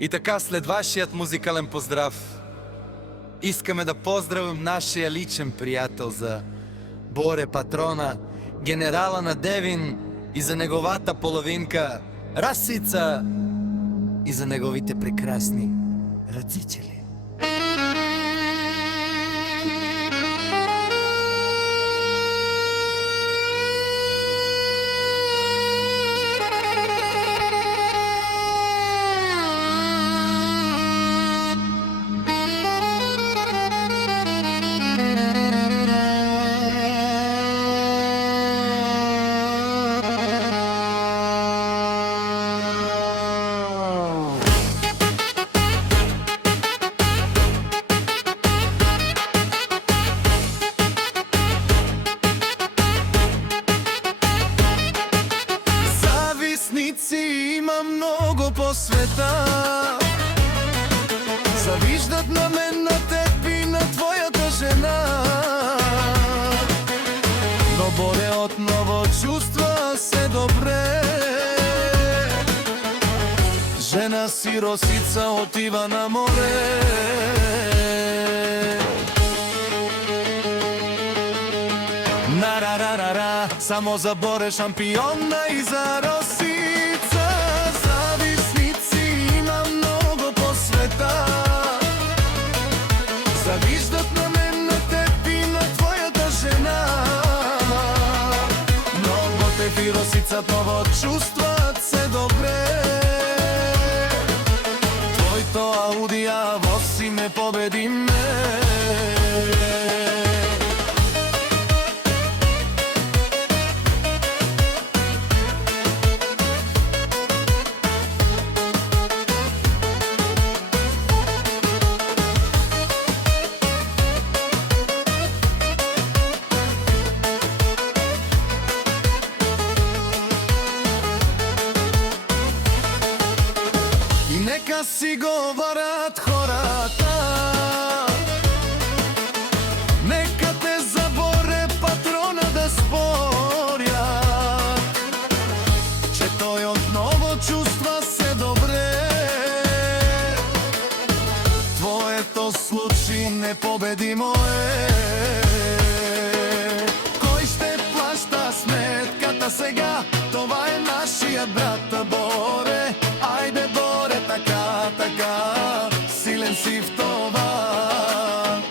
И така, след вашиот музикален поздрав, искаме да поздравим нашиот личен пријател за Боре Патрона, генерала на Девин, и за неговата половинка Расица, и за неговите прекрасни рацичели. Има многу по света, завиждат на мен, на теб и на твојата жена. Но Боре отново чувства се добре. Жена си Росица отива на море. На-ра-ра-ра-ра, само за Боре шампиона и за Росица. Завиждат на мен, на теб и на твојата жена. Много теб и Росица това чувстват се добре. Твоето Ауди, а воси ме победи ме. Нека си говорят хората, нека те за Боре Патрона да спорят, че той отново чувства се добре. Твоето случай непобедимо е. Кой ще плаща сметката сега? Това е нашия брат Боре. Айде Боре, така, силен си в това.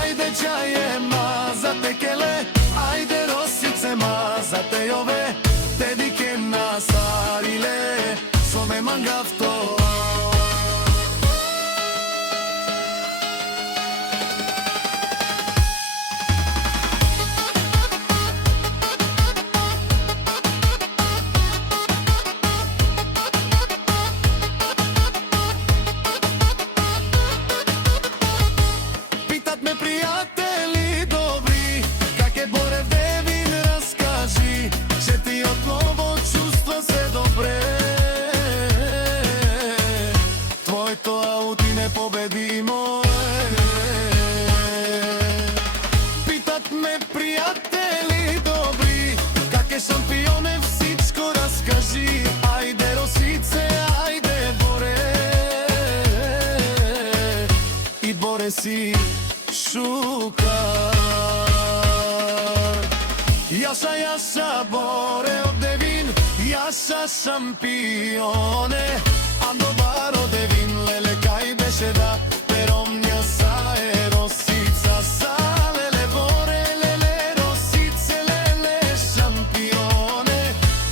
Айде чае, мазате келе, айде Росице, мазате јове, теди ке насариле, соме мангавто. Непобедимо е. Питат ме пријатели добри, как е шампионе, всичко разкажи. Ајде Росице, ајде Боре. И Боре си шука. Јаша Боре од Девин, јаша шампионе. Ando baro Devin, lele kaj беше да, перомња са е Росица, са леле Боре, леле Росице, леле шампионе.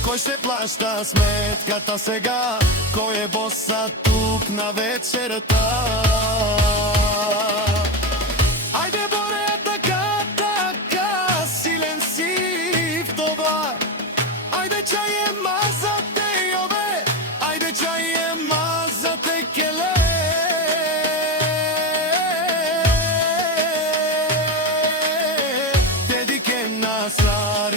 Кој ще плаща сметката сега? Кој е боса тук на вечерта?